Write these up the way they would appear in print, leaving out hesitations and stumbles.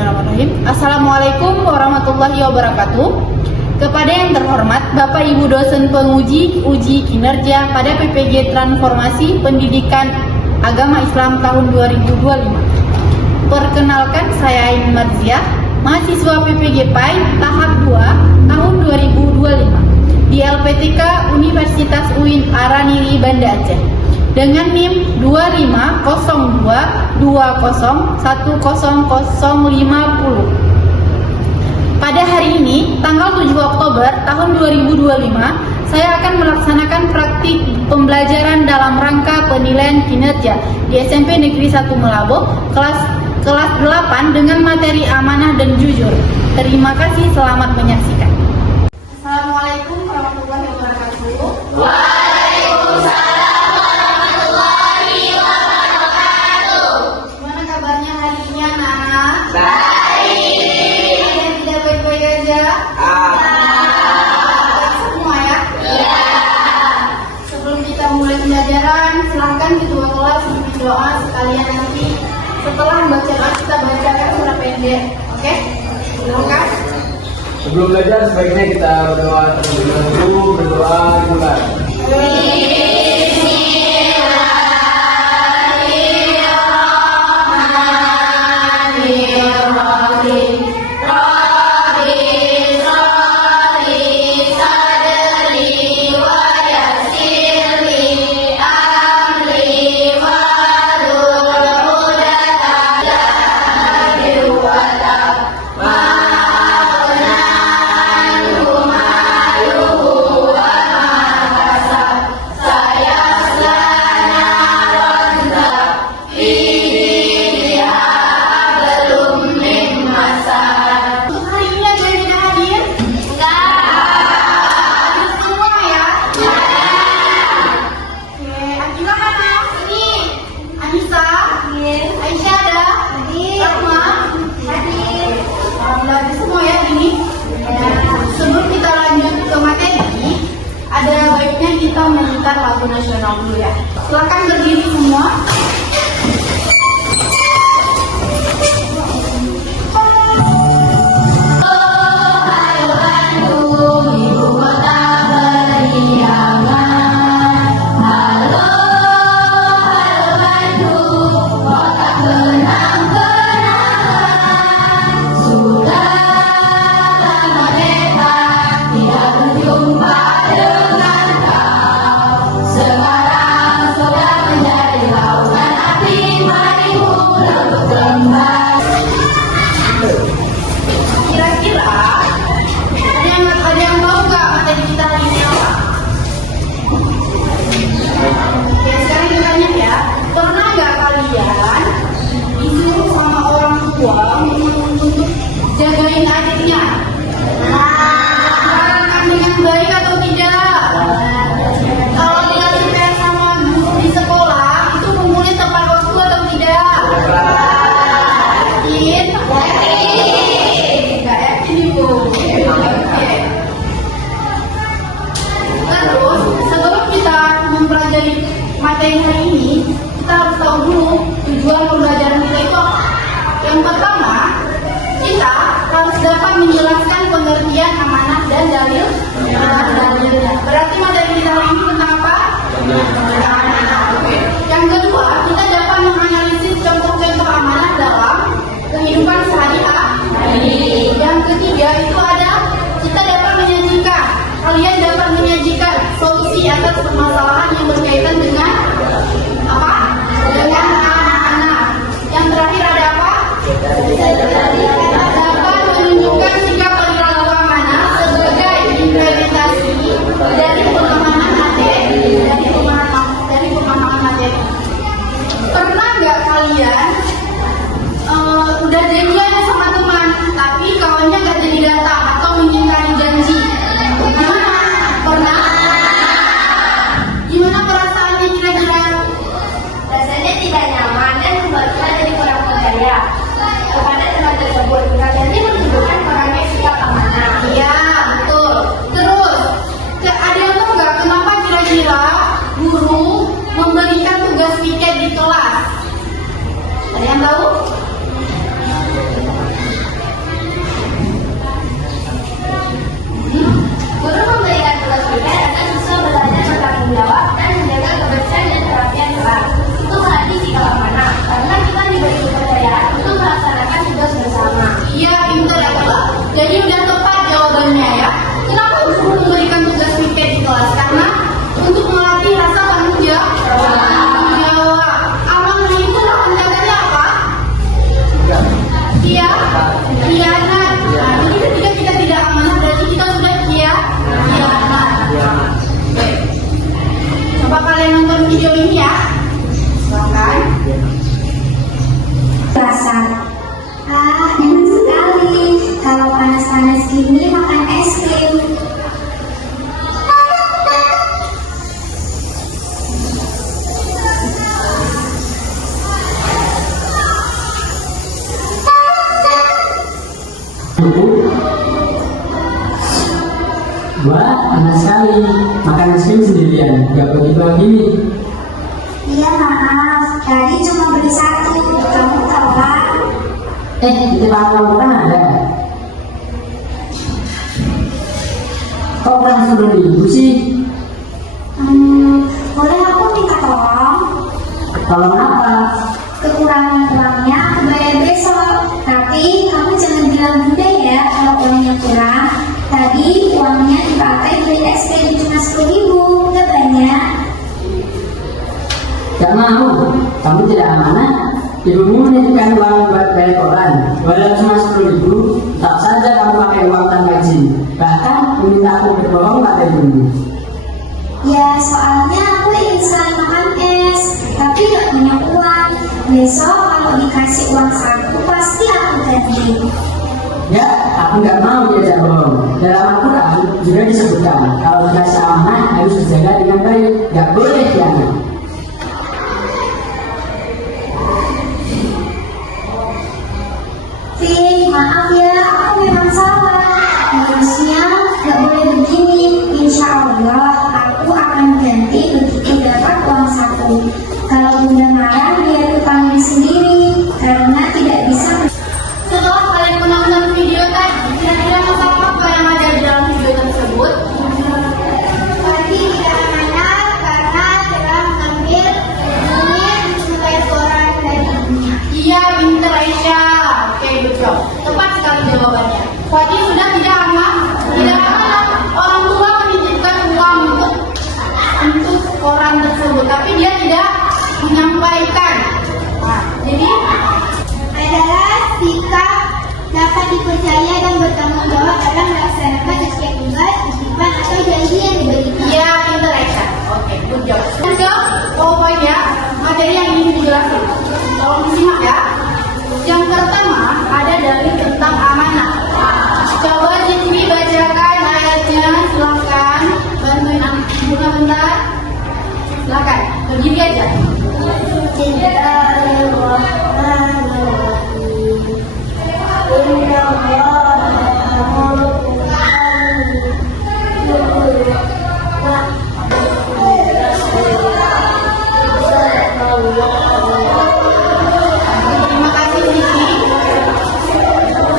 Bismillahirrahmanirrahim. Assalamualaikum warahmatullahi wabarakatuh. Kepada yang terhormat Bapak Ibu dosen penguji uji kinerja pada PPG Transformasi Pendidikan Agama Islam tahun 2025. Perkenalkan, saya Ain Marziah, mahasiswa PPG PAI tahap 2 tahun 2025 di LPTK Universitas UIN Araniri Banda Aceh dengan NIM 2502010050. Pada hari ini, tanggal 7 Oktober tahun 2025, saya akan melaksanakan praktik pembelajaran dalam rangka penilaian kinerja di SMP Negeri 1 Melabo, kelas 8 dengan materi amanah dan jujur. Terima kasih, selamat menyaksikan. Assalamualaikum warahmatullahi wabarakatuh. Waalaikumsalam warahmatullahi wabarakatuh. Gimana kabarnya hari ini, anak-anak? Baik. Kalian tidak baik-baik aja? Baik semua ya? Iya. Sebelum kita mulai pembelajaran, silahkan ketua kelas memberi doa sekalian nanti. Setelah membaca doa, kita bacakan surah pendek. Oke? Silakan. Sebelum belajar sebaiknya kita berdoa terlebih dahulu, berdoa dimulai. Untuk hari ini ada yang tidak hadir? Hadir semua ya? Oke, Akila mana? Ini. Anissa? Aisyah ada? Rahma? Alhamdulillah hadir semua ya ini. Sebelum kita lanjut ke materi, ada baiknya kita memutar lagu nasional dulu ya. Silakan berdiri semua. Kira-kira ada yang tahu nggak materi kita hari ini apa? Oke, sekarang ditanya ya. Pernah nggak kalian disuruh sama orang tua untuk jagain adiknya? Menjalankan dengan baik atau tidak? Kalau dikasih PR sama guru di sekolah, itu kumpulnya tepat waktu atau tidak? Yakin? Nggak yakin ibu. Oke. Terus sebelum kita mempelajari materi hari ini, kita harus tahu dulu tujuan pembelajaran kita itu apa. Yang pertama, kita harus dapat menjelaskan pengertian amanah dan dalilnya. Berarti materi kita hari ini tentang apa? Tentang amanah. Oke. Yang kedua, kita dapat menganalisis contoh-contoh amanah dalam kehidupan sehari-hari. Yang ketiga itu ada kita dapat menyajikan, kalian dapat menyajikan solusi atas permasalahan yang berkaitan dengan apa? Dengan anak-anak. Yang terakhir ada apa? Dapat menunjukkan sikap perilaku amanah sebagai implementasi dari pemahaman materi. Pernah nggak kalian udah janjian sama teman, tapi kawannya nggak jadi datang atau mengingkari janji? Pernah? Gimana perasaannya kira-kira? Rasanya tidak nyaman dan membuat kita jadi kurang percaya kepada sini makan es krim. Wah, enak sekali. Makan es krim sendirian, gak bagi-bagi. Iya maaf, tadi cuma beli satu. Kamu tahu kan? Di tempat kamu kan ada. Kok kurang 10.000 sih? Boleh aku minta tolong? Tolong apa? Kekurangan uangnya aku bayar besok. Tapi kamu jangan bilang bunda ya kalau uangnya kurang. Tadi uangnya dipakai beli es krim cuma 10.000, gak banyak. Gak mau, kamu tidak amanah. Ibumu menitipkan uang buat bayar koran, walau cuma 10.000, tak saja kamu pakai uang tanpa izin. Bahkan meminta aku berbohong pada ibumu. Ya soalnya aku ingin sekali makan es, tapi gak punya uang. Besok kalau dikasih uang saku pasti aku ganti. Ya, aku nggak mau diajak bohong. Dalam Al-Quran juga disebutkan kalau dikasih amanah harus dijaga dengan baik, nggak boleh khianat. Maaf ya, aku memang salah. Harusnya gak boleh begini. Insya Allah, aku akan ganti begitu dapat uang saku. Kalau bunda marah, biar kupanggil sendiri, karena tidak bisa. Setelah kalian menonton video tadi, kira-kira masalah apa yang ada di dalam video tersebut? Tapi tidak amanah karena telah mengambil duit mulai koran dari dunia. Iya, pinter Aisyah. Oke, good job. Tepat sekali jawabannya. Wati sudah tidak aman. Tidak aman. Orang tua menitipkan uang untuk koran tersebut, tapi dia tidak menyampaikan. Nah, jadi Adalah sikap dapat dipercaya dan bertanggung jawab dalam melaksanakan setiap tugas, titipan atau janji yang diberikan. iya, pinter Aisyah. Oke, good job. Lanjut, pokoknya materi yang ingin dijelaskan. Tolong disimak ya. Yang pertama ada dalil tentang amanah. Coba Jimmy bacakan ayatnya, silakan. Bantuin aku bentar. Silakan, berdiri aja. Terima kasih Sisi.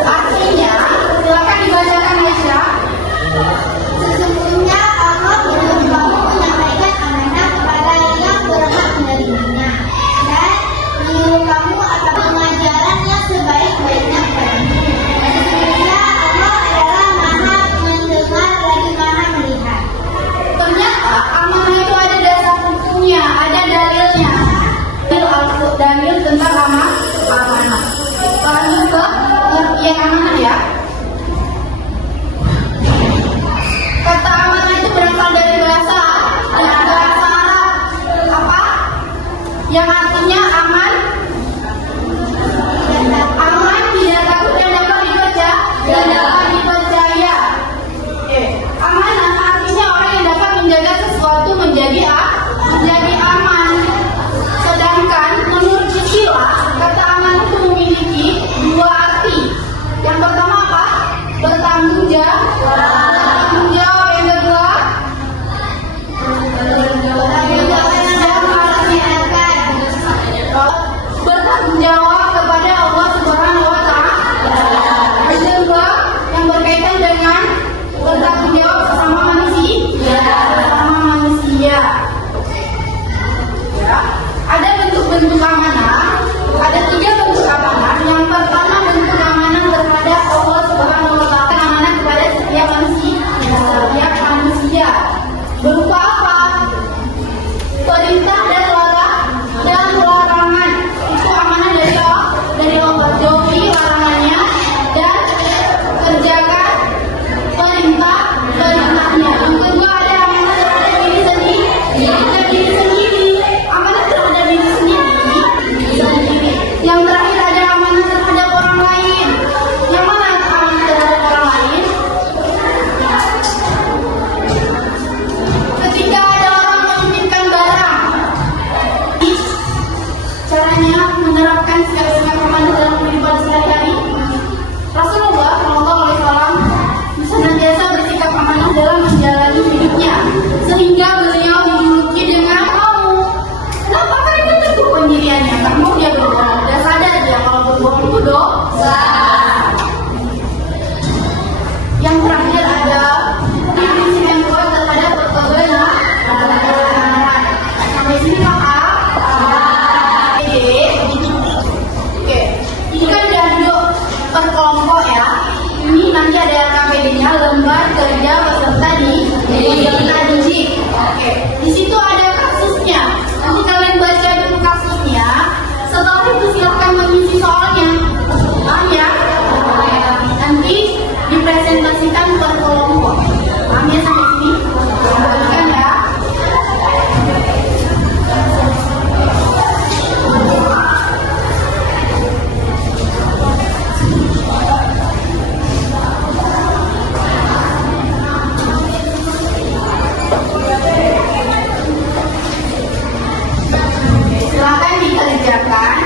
Artinya, silakan dibacakan Aisyah. Sesungguhnya Allah menyuruh kamu menyampaikan amanah kepada yang berhak menerimanya dan menyuruh kamu akan pengajaran yang sebaik-baiknya padamu. Sesungguhnya Allah adalah Maha mendengar lagi Maha melihat. Ternyata amanah itu ada dasar hukumnya, ada dalilnya. Dalil tentang amanah. Lanjut ke pengertian amanah ya. Kata amanah itu berasal dari bahasa Arab. Apa? Yang artinya aman. Aman, tidak takut dan dapat dipercaya. Dan dapat dipercaya. Oke. Amanah artinya orang yang dapat menjaga sesuatu menjadi aman. Sedangkan menurut istilah kata aman itu memiliki dua arti. Yang pertama apa? Yang terakhir ada prinsip yang kuat terhadap perkebunan. Sampai sini kakak. Oke, ini kan udah duduk per kelompok ya. Ini nanti ada KPD-nya, lembar kerja peserta di digit. Oke, di situ ada kasusnya. Nanti kalian baca dulu kasusnya. Setelah itu silahkan mengisi soalnya. Paham ya? Nanti dipresentasikan per kelompok. Paham ya sampai sini? Lanjutkan ya. Silakan dikerjakan.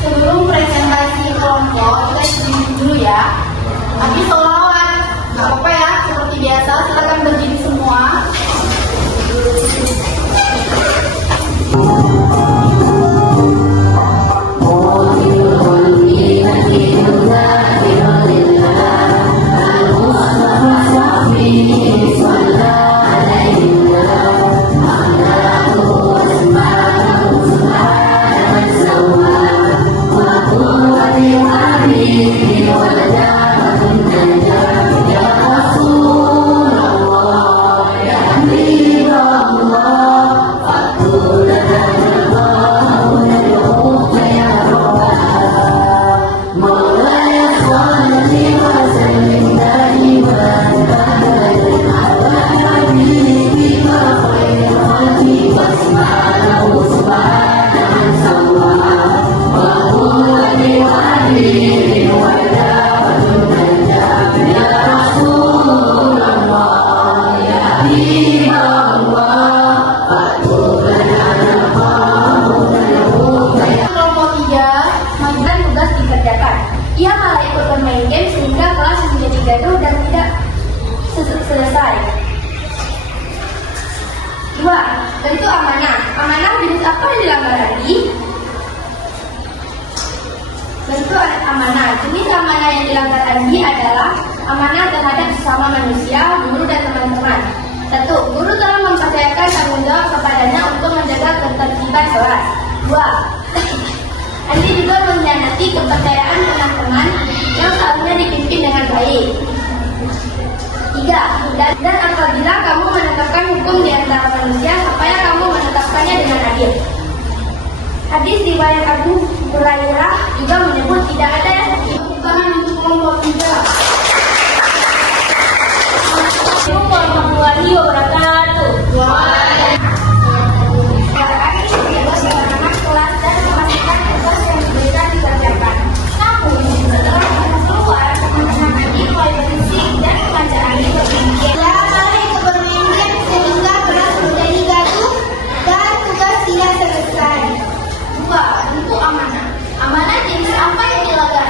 Sebelum presentasi kelompok, kita isi dulu ya. Habis sholawat, nggak apa-apa ya, seperti biasa. Silakan berdiri semua. Kelompok 3, majukan tugas dikerjakan. Ia malah ikut bermain game sehingga kelas menjadi gaduh dan tidak selesai. 2. Tentu amanah. Amanah jenis apa yang dilanggar tadi? Bentuk amanah. Jenis amanah yang dilanggar tadi adalah amanah terhadap sesama manusia, guru dan teman-teman. 1. Guru telah mempercayakan tanggung jawab kepadanya untuk menjaga ketertiban kelas. 2. Anda juga mengkhianati kepercayaan teman-teman yang seharusnya dipimpin dengan baik. 3. Dan apabila kamu menetapkan hukum di antara manusia, supaya kamu menetapkannya dengan adil. Hadis riwayat Abu Hurairah juga menyebut tidak ada yang bukan untuk kelompok 3. Assalamualaikum warahmatullahi wabarakatuh. Sekarang kita anak kelas dan memastikan tugas yang diberikan dikerjakan. Namun setelah kita keluar, anak-anak ini mulai berisik dan pembacaan ini berpikir. Malah itu bermain game sehingga kelas menjadi gaduh dan tugas tidak selesai. 2. Tentu amanah. Amanah jenis apa yang dilanggar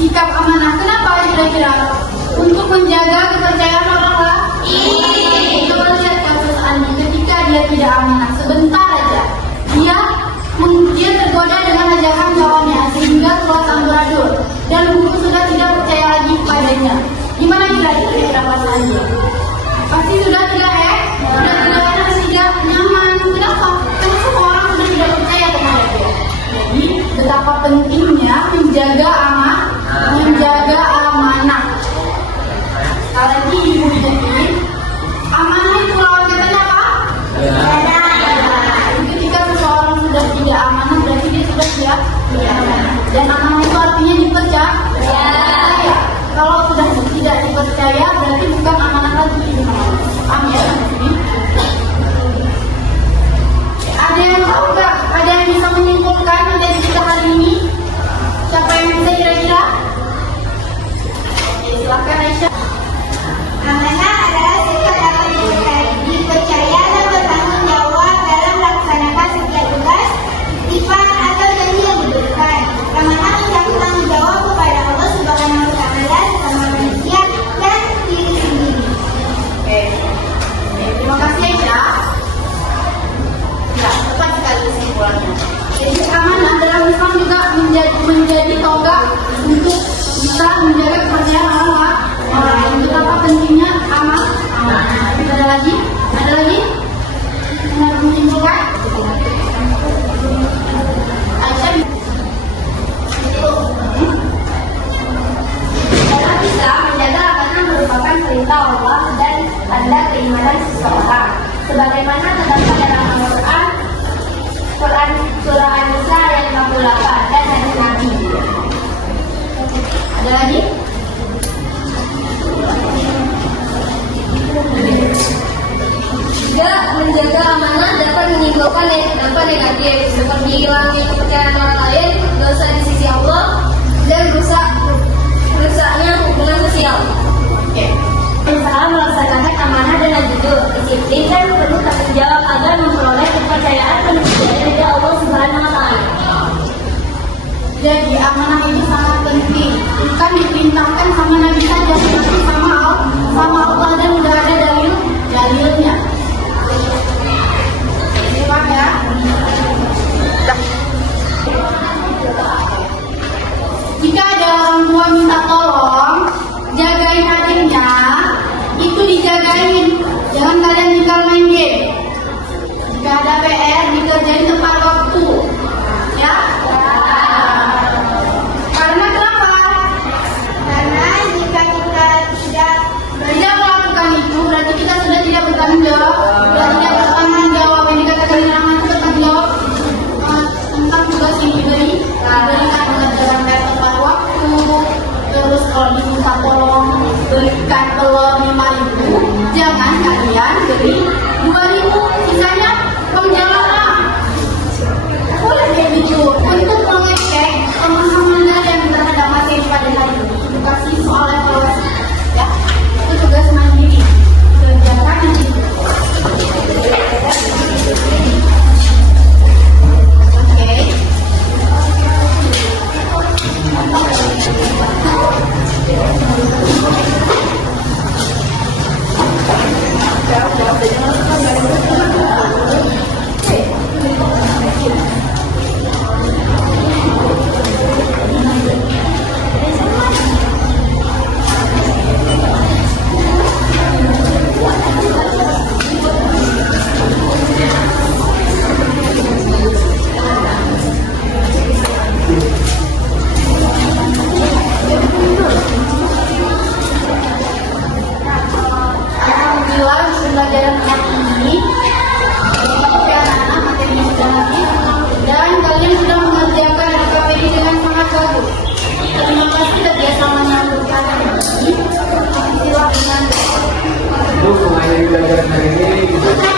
sikap amanah. Kenapa kira-kira? Untuk menjaga kepercayaan orang lain. Coba lihat kasus Andi ketika dia tidak amanah. Sebentar aja dia tergoda dengan ajakan kawannya sehingga keluar amburadul dan guru sudah tidak percaya lagi padanya. Gimana kira-kira perasaan dia? Pasti sudah tidak enak, tidak nyaman. Kenapa? Karena semua orang sudah tidak percaya kepada dia. Jadi betapa pentingnya menjaga amanah. Sekali lagi ibu jadi amanah itu lawan katanya apa? Ketika seseorang sudah tidak amanah berarti dia sudah siap. Dan amanah itu artinya dipercaya. Kalau sudah tidak dipercaya berarti bukan amanah lagi. Amin. Ada yang tahu nggak? Ada yang bisa menyimpulkan dari kita hari ini? Siapa yang bisa kira-kira? Silakan Aisyah. Amanah adalah sikap dapat dipercaya dan bertanggung jawab dalam melaksanakan setiap tugas, titipan atau janji yang diberikan. Amanah mencakup tanggung jawab kepada Allah Subhanahu wa Ta'ala, sama manusia dan diri sendiri. Oke. Terima kasih Aisyah. Ya, tepat sekali kesimpulannya. Jadi amanah dalam Islam juga menjadi tonggak untuk bisa menjaga kepercayaan orang lain. Betapa pentingnya amanah. Ada lagi? Yang harus menyimpulkan? Aisyah. Dalam Islam, menjaga amanah merupakan perintah Allah dan tanda keimanan seseorang. Sebagaimana terdapat dalam Al-Quran surah An-Nisa ayat 58 dan hadis Nabi. Ada lagi? Juga menjaga amanah dapat menimbulkan dampak negatif seperti hilangnya kepercayaan orang lain, dosa di sisi Allah, dan rusaknya hubungan sosial. Oke. Salah melaksanakan amanah dengan jujur, disiplin dan penuh tanggung jawab agar memperoleh kepercayaan penuh dari Allah Subhanahu wa Ta'ala. Jadi amanah itu sangat penting. Bukan diperintahkan sama Nabi saja, tapi sama Allah dan udah ada dalilnya. Cepat ya. Jika ada orang tua minta tolong jagain adiknya, itu dijagain. Jangan kalian tinggal main game. Jika ada PR dikerjain tepat waktu. Ya? Karena kenapa? Karena jika kita tidak melakukan itu berarti kita sudah tidak bertanggung jawab. Sudah tidak bertanggung jawab. Yang dikatakan amanah itu bertanggung jawab tentang tugas yang diberikan dengan tepat waktu. Terus kalau diminta tolong berikan telur 5.000, jangan kalian beri 2.000, sisanya penjelasan. Boleh kayak gitu untuk mengecek teman-teman yang terhadap materi pada hari ini. Edukasi soal evaluasi, ya itu tugas mandiri. Kerjakan nanti. Oke. Alhamdulillah pembelajaran hari ini untuk anak-anak materinya sudah habis dan kalian sudah mengerjakan KPI dengan sangat bagus. Terima kasih sudah biasa menyambutkan ini. Silakan. Untuk mengakhiri pelajaran hari ini,